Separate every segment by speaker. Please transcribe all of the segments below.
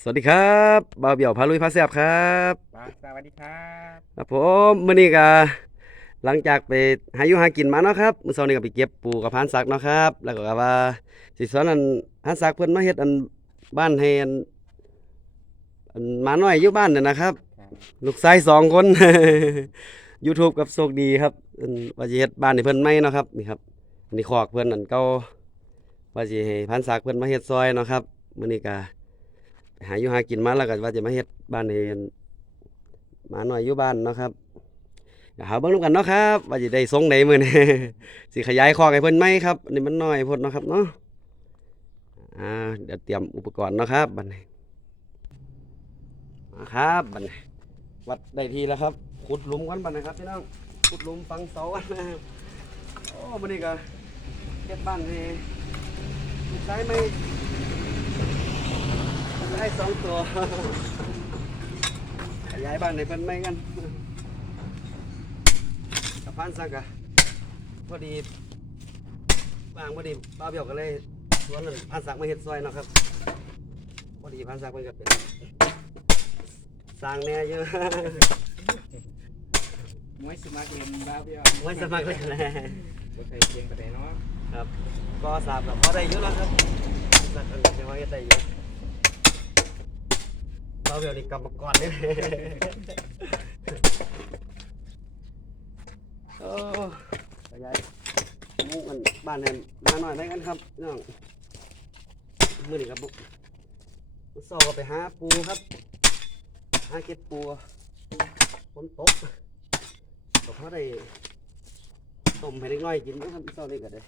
Speaker 1: สวัสดีครับบ่าวเบี่ยวพาลุยพาแซบครับ
Speaker 2: ครับสวัสดีครับ
Speaker 1: ครับผมมื้อนี้ก็หลังจากไปหาอยู่หากินมาเนาะครับมื้อเช้านี้ก็ไปเก็บปูกับพานสักเนาะครับ แล้วก็ว่าสิสอนอันพานสักเพิ่นมาเฮ็ดอันบ้านให้อันอันหมาน้อยอยู่บ้านนั่นนะครับ ลูกชายสองคน YouTube กับโชคดีครับอันว่าสิเฮ็ดบ้านให้เพิ่นใหม่เนาะครับนี่ครับอันนี้คอกเพิ่นอันเก่าว่าสิให้พันศักดิ์เพิ่นมาเฮ็ดซอยเนาะครับมื้อนี้ก็ไป หาอยู่หากินมาแล้วก็ว่าจะมาเฮ็ดบ้านให้อันหมาน้อยอยู่บ้านเนาะครับก็หาเบิ่งนำกันเนาะครับ ว่าสิได้ทรงใดมื้อนี้สิขยายคอกให้เพิ่นไหมครับนนี้มันน้อยพดเนาะครับเนาะอ่าเดี๋ยวเตรียมอุปกรณ์เนาะครับบัดนี้มาครับบัดนี้วัดได้ทีแล้วครับขุดหลุมกันบัดนะครับพี่น้องขุดหลุมฝังเสากันนะครับโอ้บันนี้ก็เก็บบ้านให้ลูกชายไหม สองตัว ขยายบ้านในเพิ่นไม่กันกับพันสักอะพอดีบางพอดีบ้าวเบี้ยวก็เลยชวนนั่นพันสักมาเฮ็ดซอยเนาะครับ พอดีพันสักมันก็เป็นสร้างแน่เยอะ
Speaker 2: มวยสมัครเรียนบ้าเบี้ยว
Speaker 1: ไม่สมัครเลยแหละ
Speaker 2: บ่เคยเก่งปานใดเนาะ
Speaker 1: ครับ ก็ทราบแบบพอได้เยอะแล้วครับสักอันเดียวก็ได้เยอะ เราเดี๋ยวนี้กลับมาก่อนนี่โอ้ขยายมุกมันบ้านแหนมาหน่อยได้กันครับน้องมือนี่ครับบุสอบก็ไปหาปูครับหาเก็บปูฝนตกก็พอได้ต้มให้เล็กน้อยกินนะครับเช้านี้ก็ได้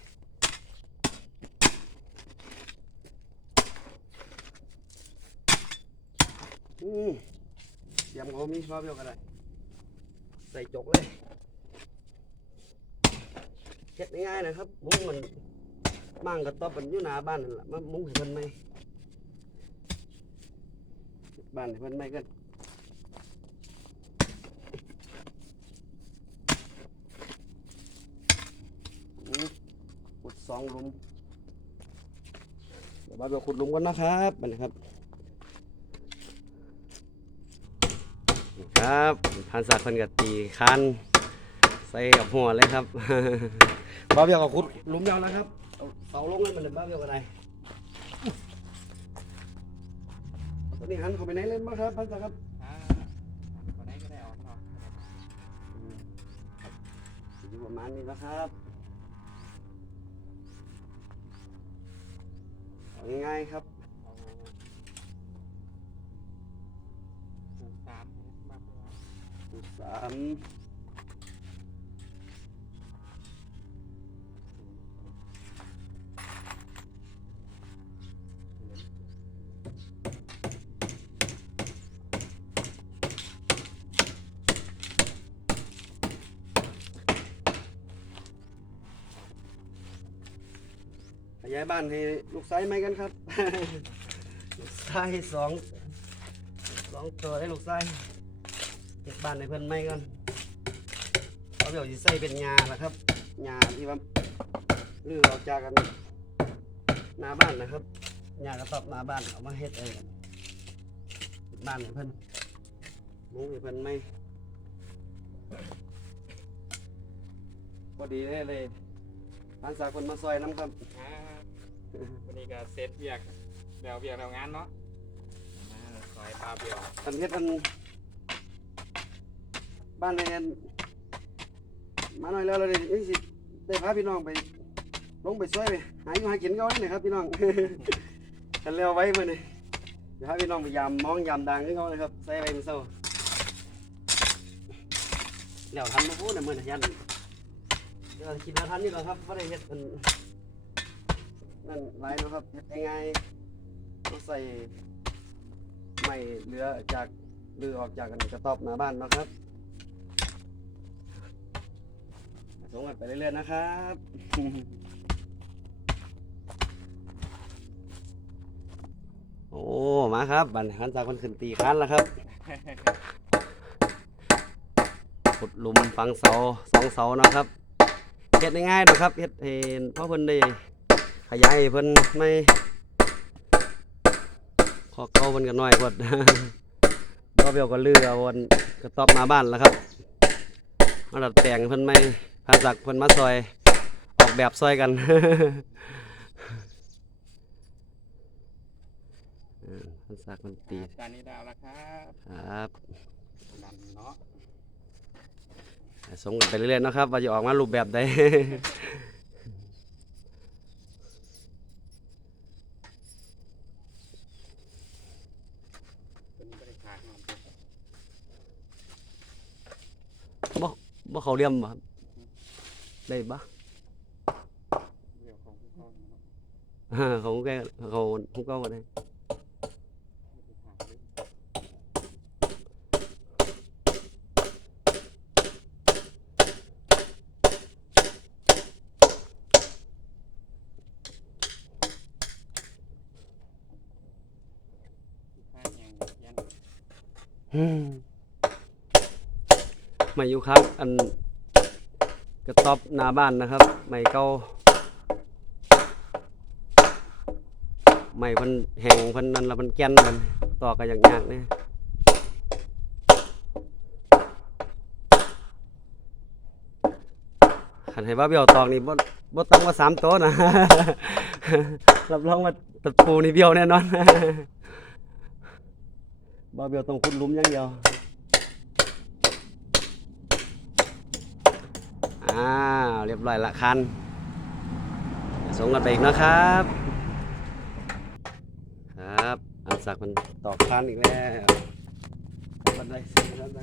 Speaker 1: ยำเขามีชอบเดียวก็ได้ใส่จกเลยเฮ็ดง่ายๆนะครับมุ้งมันมั่งกระต๊อบมันอยู่หน้าบ้านนั่นแหละมามุ้งให้เพิ่นไหมบ้านให้เพิ่นไหมกันขุดสองลุมเดี๋ยวมาเดี๋ยวขุดลุมกันนะครับมาเลยครับ ครับพันศาสตร์เพันกตีคันใส่กับหัวเลยครับ บ้าเบี้ยวกับขุดลุมยาวแล้วครับเอาเสาลงเลยมันเลยบ้าเบี้ยวกันไดตอนนี้หันเข้าไปไหนเล่นบ้างครับพันศาสตร์ครับ
Speaker 2: อ่าคนไหนก็ได้ออกเนาะ
Speaker 1: อืมอยู่ประมาณนี้นะครับง่ายๆครับา
Speaker 2: ม
Speaker 1: ขยายบ้านให้ลูกไส้ไหมกันครับ ลูกไส้สองสองตัวได้ลูกไส้ เก็บบ้านในเพื่อนไม่กันเขาเดี๋ยวจะใส่เป็นงาละครับงาที่ว่าลือออกจากกันหน้าบ้านนะครับงากระตอบหน้าบ้านเอามาเฮ็ดเองเฮ็ดบ้านในเพื่อนมุ้งในเพื่อนไม่พอดีเลยเลยพันสาคนมาซอยน้ำครับ
Speaker 2: อ่าวันนี้ก็เสร็จเวียกเดี๋ยวเวียกแล้วงานเนาะมาซอยบ้าเบี้ยว
Speaker 1: อันเฮ็ดอัน บ้านในอันมาหน่อยแล้วเราได้นี่สิได้พาพี่น้องไป ลงไปช่วยไปหาอยู่หากินก็ได้นะครับ พี่น้อง กันเร็วไว้มาเนี่ยเดี๋ยวให้พี่น้องไปยามมองยามดังให้เขานะครับใส่ไปมือเศร้าเดี๋ยวทันมาพูดนะมือนะยันเดี๋ยวคิดว่าทันนี่แหละครับไม่ได้เฮ็ดอันนั่นไรนะครับเฮ็ดง่ายๆต้องใส่ไม่เหลือจากเรือออกจากกันกระต๊อบหน้าบ้านนะครับ ส่งกันไปเรื่อยๆนะครับโอ้มาครับบันขันจากคนขึ้นตีคันแล้วครับขุดหลุมฝังเสาสองเสานะครับเฮ็ดง่ายๆนะครับเฮ็ดเห็นพ่อเพิ่นได้ขยายเพิ่นไม่คอเก่ามันก็น้อยกว่าบ่เบี้ยวก็ลือเอาวันกระต๊อบหน้าบ้านแล้วครับมาดัดแปลงเพิ่นใหม่ พาสักเพิ่นมาซอยออกแบบซอยกันเออพาสักมันตี
Speaker 2: จานนี้ดาวแล้วครับ
Speaker 1: ครับ
Speaker 2: ดันเนาะ
Speaker 1: ส่งกันไปเรื่อยๆเนาะครับว่าจะออกมารูปแบบใด
Speaker 2: ตัวนี้ก็ได้ขาดมัน
Speaker 1: บ่บ่เขาเรียมบ่ครับ ได้บ่
Speaker 2: เรื่องของผู้เข้า
Speaker 1: ระต๊อบหน้าบ้านนะครับไม่เก่าไม่พิ่นแห้งพิ่นนั่นละพิ่นแก่นมันต่อก็ยากเนี่ยคันให้ว่าเบี้ยวตอกนี่บ่บ่ต้องว่าสามโต๊ะนะรับรองว่าตะปูนี่เบี้ยวแน่นอนบ่เบี้ยวต้องขุดลุมอย่างเดียว อ้าวเรียบร้อยละคันส่งกันไปอีกนะครับ ครับอันสักมันตอกคันอีกแล้วบันไดสีบันได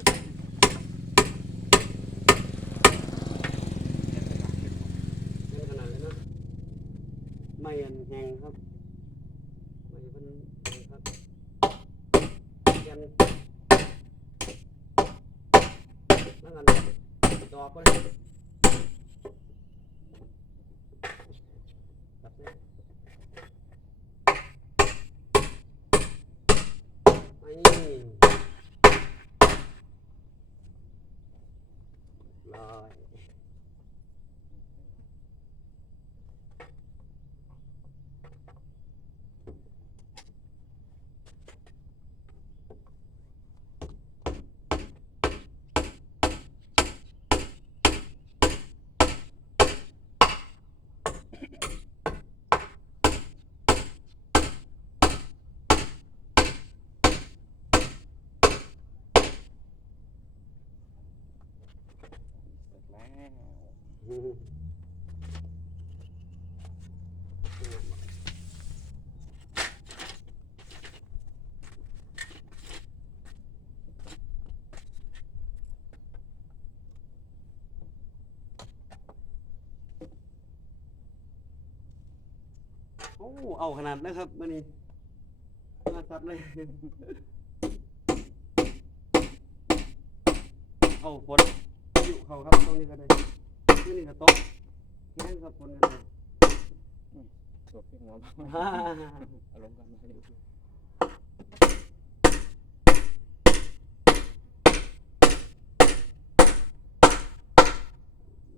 Speaker 1: เล่นขนาดเลยนะไม่อันแหงครับไม่เป็นแหงครับยันนั่งกันดอกก็เลยตัดเลยนี่ลอย
Speaker 2: เสร็จแล้ว
Speaker 1: โอ้เอาขนาดนะครับมื่อนี้มาตัดเลย เอาฝนอยู่เขาครับตรงนี้ก็ได้ ที่นี่ก็ตกแห้งครับฝนกันเลย
Speaker 2: สวดขึ้นหัวบ้าง
Speaker 1: ฮ่า
Speaker 2: อารมณ์กันมาอยู่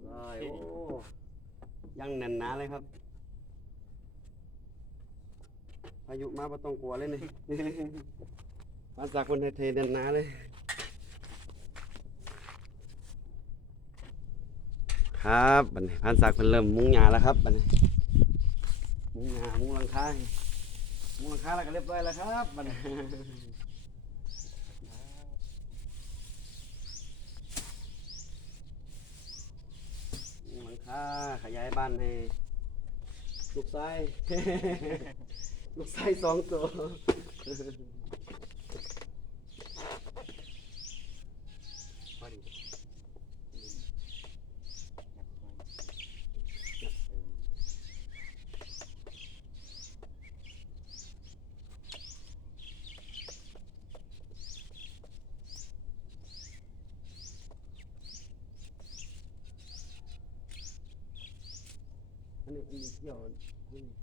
Speaker 1: ลอยโอ้ยังแน่นหนาเลยครับพายุมาไ่ต้องกลัวเลยนี่ มาจากคนไทยๆแน่นหนาเลย ครับบันพันศักดิ์เพิ่นเริ่มมุ้งหญ้าแล้วครับบันมุ้งหญ้ามุ้งหลังคาให้งหลังคาแล้วก็เรียบร้อยแล้วครับบันมุ้งหลังคาขยายบ้านให้ลูกชายลูกชายสองตัวพอดี อันนี้อันนี้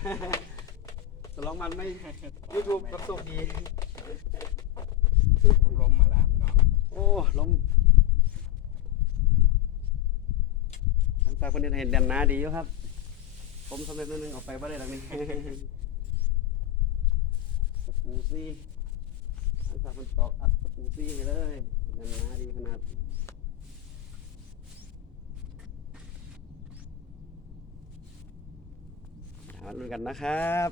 Speaker 1: เกี่ยวนี่สลองมันไม่ยูทูบกับโชคดี
Speaker 2: ลมมาลามพี่น้อง
Speaker 1: โอ้ล้มทางตาคนนี้เห็นแดนหนาดีอยู่ครับ ผมสำเร็จนิดนึงออกไปบ่ได้หลังนี้ตะปูซี่ทางตาคนตอกอัดตะปูซี่ให้เลยแดนหนาดีขนาด หาดูกันนะครับ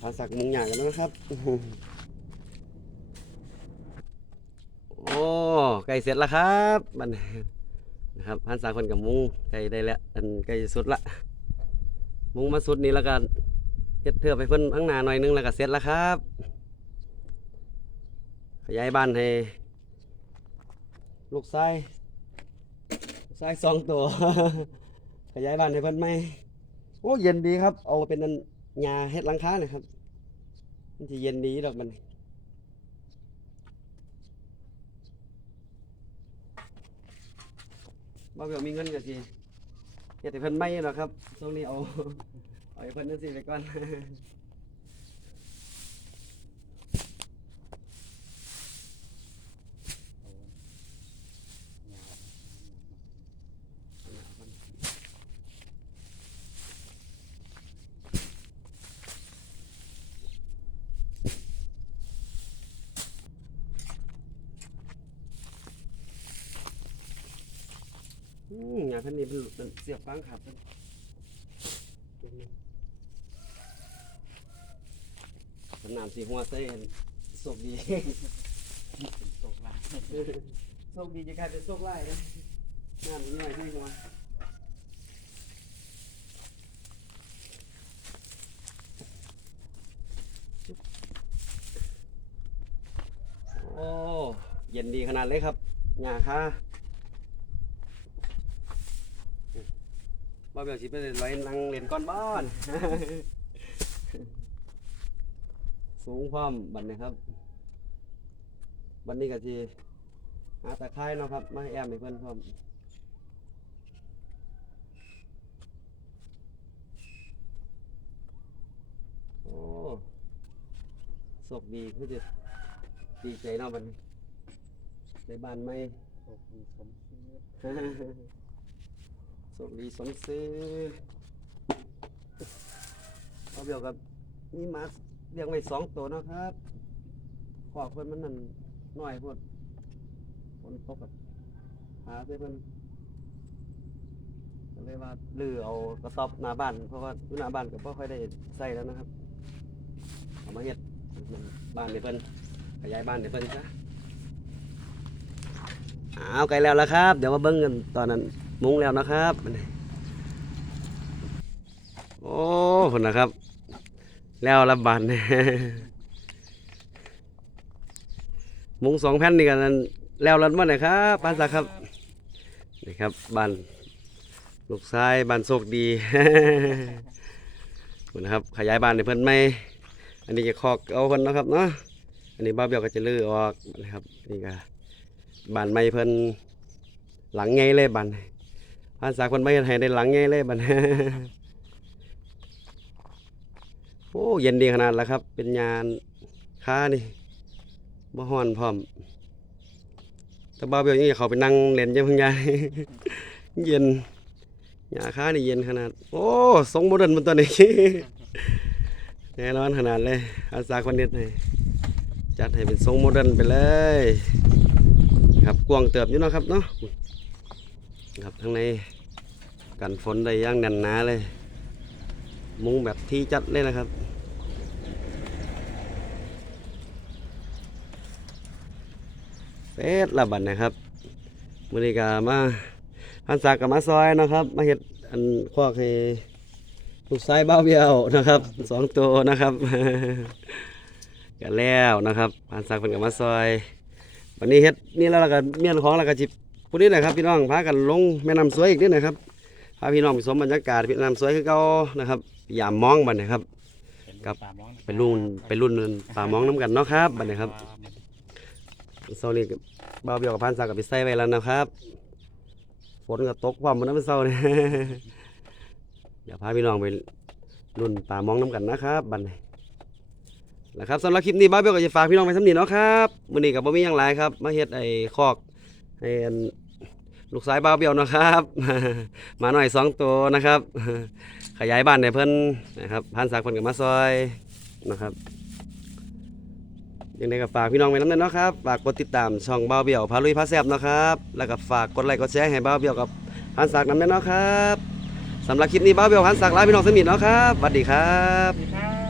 Speaker 1: พาสักมุงอย่างกันนะครับ โอ้ไก่เสร็จแล้วครับมันนะครับพันสามคนกับมุงไก่ได้แล้วอันไก่สุดละ มุงมาสุดนี้แล้วกันเฮ็ดเทือไปเพิ่นข้างหน้าหน่อยนึงแล้วก็เสร็จแล้วครับ ขยายบ้านให้ ลูกชายลูกชายสองตัว ขยายบ้านให้เพิ่นไหม โอ้เย็นดีครับ เอาเป็นอันหญ้าเฮ็ดลังค้าเลยครับ มันจะเย็นดีดอกมันบ่เกี่ยมีเงินก็สิเฮ็ดให้เพิ่นไม่หรอกครับช่วงนี้เอาเอาให้เพิ่นจังซี่ไปก่อน อืมงานเพิ่นนี่เพิ่นเป็นเสียบฟังครับเพิ่นเพิ่นน้ำสีหัวใส่อันโชคดี
Speaker 2: เป็นตกลาย
Speaker 1: โชคดีจะกลายเป็นโชคร้ายนะน้ำน้อยให้หัวโอ้ เย็นดีขนาดเลยครับหญ้าค่ะ บ่เบียวสิไปลอยนั่งเล่นก้อนบ้าน สูงพร้อมบัดนี้ครับ บัดนี้ก็สิหาตะไคร้เนาะครับมาให้แอมให้เพิ่นพร้อมโอ้โชคดีคือจะดีใจเนาะบัดนี้ได้บ้านใหม่
Speaker 2: ตกดีสมชื่อ
Speaker 1: โชคดีสมซื้อเอาเดียวกับนี่มาเลี้ยงไว้สองตัวนะครับขอกเพิ่นมันนั่นหน้อยโพดฝนตกกับหาเพิ่นเพิ่นก็เลยว่าลือเอากระสอบหน้าบ้าน เพราะว่าหน้าบ้านก็บ่ค่อยได้ใส่แล้วนะครับเอามาเฮ็ดบ้านให้เพิ่นขยายบ้านให้เพิ่นซะเอาไกลแล้วละครับ เดี๋ยวมาเบิ่งกันตอนนั้น มุงแล้วนะครับ โอ้คนนะครับ แล้วละบานมุงสองแผ่นนี่กันแล้วรันมาเลยครับบ้านสักครับนี่ครับบานลูกชายบานโชคดีคุณนะครับ ขยายบานในเพิ่นไหมอันนี้จะคอกเอาเพิ่นนะครับเนาะอันนี้บ้าเบี้ยวก็จะลื้อออกนะครับนี่ก็บานใหม่เพิ่นหลังไงเลยบาน บ้าสักเพิ่นไม่เฮ็ดให้ได้หลังไงเลยบ้านโอ้เย็นดีขนาดแล้วครับ เป็นยานค้านี่บ่ฮ้อนพร้อมแต่บ้าวเบี้ยวยังจะเขาไปนั่งเล่นยังพังยายเย็นยาค้านี่เย็นขนาด โอ้ทรงโมเดิร์นมันตัวนี้แน่นอนขนาดเลย อาสาคนเน็ตให้จัดให้เป็นทรงโมเดิร์นไปเลย ครับกวางเติบอยู่นะครับเนาะ ครับข้งในกันฝนได้ย่างแน่นหนาเลย มุงแบบที่จัดเลยนะครับ เป็ดละบัดนะครับมือนี้ก็มาพันศักกับมาซอยนะครับ มาเห็ดอันควักให้ลูกชายเบ้าเบี้ยวนะครับสองตัวนะครับกันแล้วนะครับพันศักเป็นกับมาซอย วันนี้เฮ็ดนี่แล้วเราก็เมียนของเราก็จิบ ผู้นี้นะครับพี่น้องพากันลงแม่น้ำสวยอีกนิดนะครับพาพี่น้องไปชมบรรยากาศพี่น้ำสวยคือเก่านะครับยามมองบัดนะครับครับเป่า
Speaker 2: มอง
Speaker 1: ไปรุ่นไปรุ่นป่ามองน้ำกันเนาะครับบัดนี้ครับโซนี่บ่าวเบี้ยวกับพันศักดิ์กับไปใส่ไว้แล้วนะครับฝนก็ตกความมันนั้นเป็นเศร้าเนี่ยเดี๋ยวพาพี่น้องไปรุ่นป่ามองน้ำกันนะครับบัดนี้นะครับสำหรับคลิปนี้บ้าเบี้ยวก็จะฝากพี่น้องไปสำนีเนาะครับมื้อนี้ก็บ่มีหยังหลายครับ มาเฮ็ดไอ้คอกให้ ลูกสายบ้าเบี้ยวนะครับ มาหน่อยสองตัวนะครับ ขยายบ้านให้เพิ่นนะครับพันศักดิ์เพิ่นก็มาซอยนะครับยังไงก็ฝากพี่น้องไว้น้ำเนเนาะครับฝากกดติดตามช่องบ้าเบี้ยวพาลุยพาแซบนะครับ แล้วก็ฝากกดไลค์กดแชร์ให้บ้าเบี้ยวกับพันศักน้ำเนเนาะครับสำหรับคลิปนี้บ้าเบี้ยวพันศักลาพี่น้องสมิทเนาะครับ
Speaker 2: สวัสดีครับ